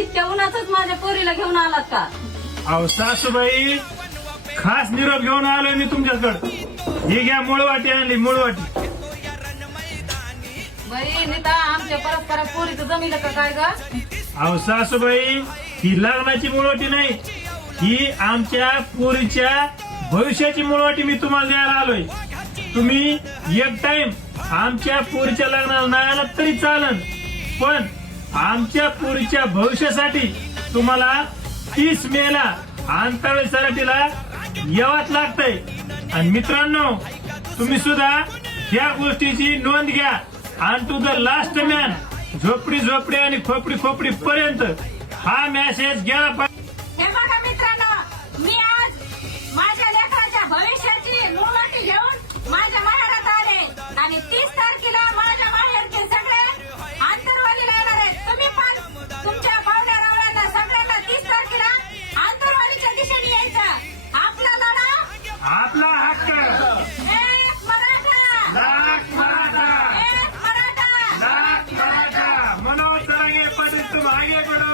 इतक्या उन्हातच माझ्या पोरीला घेऊन आलात का? अहो सासूबाई, खास निरोप घेऊन आलोय मी तुमच्याकडे. ही घ्या मुळवाटी आणली, मुळवाटी. बाई नीता, आमच्या परस्परात पोरीचं जमिलं का काय ग? अहो सासूबाई, ही लग्नाची मुळवाटी नाही, ही आमच्या पोरीच्या भविष्याची मुळवाटी मी तुम्हाला द्यायला आलोय. तुम्ही एक टाइम आमच्या पोरीच्या लग्नाला नाही आलात तरी चालन, पण आमच्या पोरीच्या भविष्यासाठी तुम्हाला 30 मेला आंतरराष्ट्रीय सराटीला यावंच लागतंय. आणि मित्रांनो, तुम्ही सुद्धा या गोष्टीची नोंद घ्या. आणि टू द लास्ट मॅन, झोपडी आणि खोपडी पर्यंत हा मेसेज गेला पाहिजे. हे बघा मित्रांनो, मी आज माझ्या लेकराच्या भविष्याची मुळवाटी घेऊन माझ्या माहेरात आले आणि 30 तारखेला माझ्या माहेरचे सगळे आंतरवालीला येणार आहेत. तुम्ही पण तुमच्या पाहुण्या रावळ्यांना सगळ्यांना 30 तारखेला आंतरवालीच्या दिशेने यायचं. आपला लढा, आपला हक्क. एक मराठा, लाख मराठा, एक मराठा. लाख मराठा. मनोज तरंगे पाटील, तुम आगे बढ़ो.